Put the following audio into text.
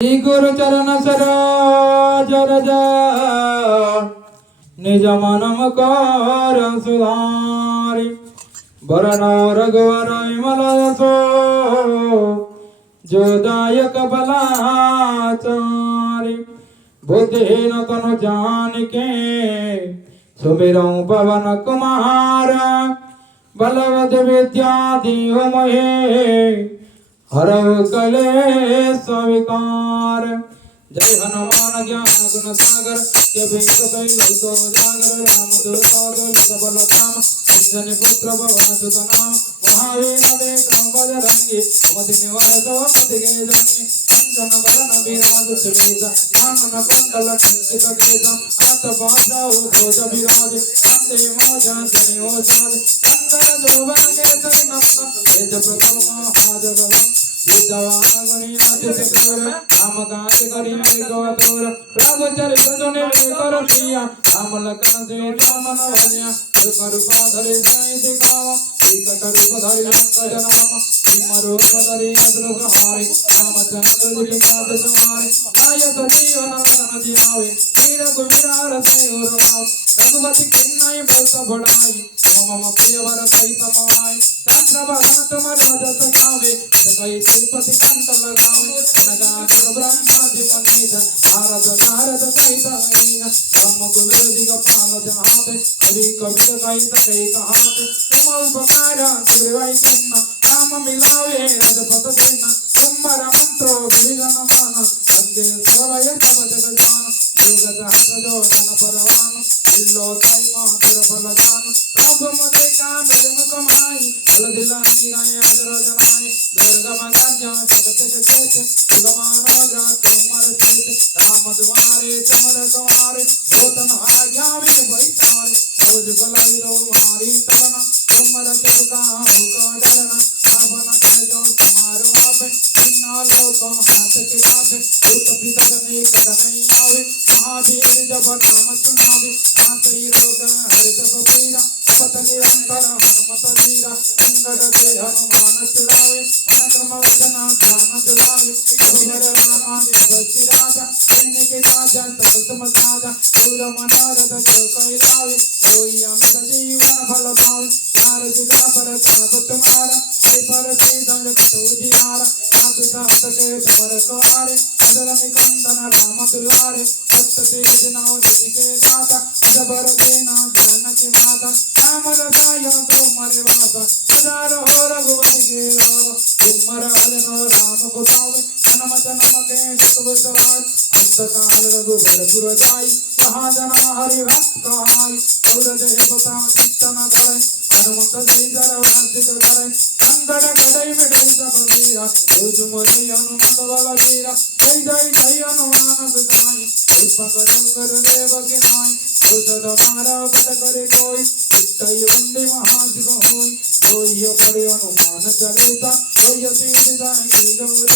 श्री गुरु चरण सरोज रज निज मनम कर सुधारि वरण रघुवर विमल यशो जोदायक बलाचारि बुद्धिहीन तनु जानिके सुमिरौ पवन कुमार बलवद विद्या दीव महे हरव कलेश विकार। जय हनुमान ज्ञान गुण सागर के भेद को जागर रामदूत बल धाम अंजन पुत्र भवन सुत नाम महावीर विक्रम बजरंगी कुमति निवार मति के जंगी अंजन वरण विराज सुवेश कानन कुंडल कुंचित केशम हाथ बांधा ध्वज विराज वंदे मोजन जनेऊ साज शंकर शोभन केसरी नंदन तेज प्रताप महाजगवंश विद्यावान गुणिनाथ चतुर राम काज करिए गौतुर प्रभु चरित्र सुने कर सिया राम लखन सीता मन भजिया कृपा धरि जय दिखावा विकट रूप धरि लंका जनामा भीम रूप धरि असुर संहारे रामचंद्र जी के काज सवारे नायक जीवन रतन जियावे वीर रघुवीर सिंह राम रघुपति किन्नई बहुत बड़ाई मम प्रिय भरत समाई सहस्र बदन तुम राजस गावे कई तिरुपति कंठ लगावे नगासुर ब्रह्मादि मुनीश नारद नारद सहित ब्रह्म कुबेर दिगपाल जहाते कवि कबीर सहित कई कहाते तुम उपकार सुग्रीवाई किन्ना राम मिलावे रजपत दीना तुम्हारा मंत्रो विभीषण मान गंगे सरवय सब जग जान योग सहस्र जो जन परवान इल्लो तै माधुर फल जान प्रभु मते कामिल मुकमाई फल दिलानी गाय अजर जनाई दुर्गम गंज जगत के चेत सुगमानो ग्रात तुमर चेत राम दुआरे तुमर सवारे होतन आज्ञा में बैठारे रोज गलाई रो मारी तरना तुमर कृपा होगा डरना रावण के जो तुम्हारो आपे बिना लोको हाथ के कापे भूत पितर ने कर नहीं आवे महावीर जब नाम सुनावे नासई रोग हर जब पीरा पत निरंतर हनुमत वीरा संकट ते हनुमान छुड़ावे मन क्रम वचन ध्यान दिलावे प्रभु रामा जगति राजा इन्हीं के साजा सब तुम साजा पूरा मनोरथ जो कैलावे कोई अमित जीवन फल पावे चार जुगा पर ताप तुम्हारा ऐ पर सीधम जगत उजियारा साधु साहत के तुमर कुआरे अदर निकंदन राम दुलारे भक्त तेज नाव निधि के दाता अजबर देना जानकी माता राम रसायन तुमरे वासा सदा रहो रघुपति के रावा तुमरा भजनो राम को पावे जन्म जन्म के दुख विसराय अंत काल रघुबर पुर जाई जहाँ जना हरि भक्त कहाई और देवता चित्तन धरे हनुमत जी जर वासित करे संकट कटई मिटई सब वीरा तुझ मोरे हनुमत बल वीरा जय जय जय हनुमान गोसाई कृपा करो गुरुदेव के नाई तुझ तुम्हारा पट करे कोई चित्तई बंदे महासिक होई कोई पड़े हनुमान चलेता कोई सीधी जाएंगे गौरी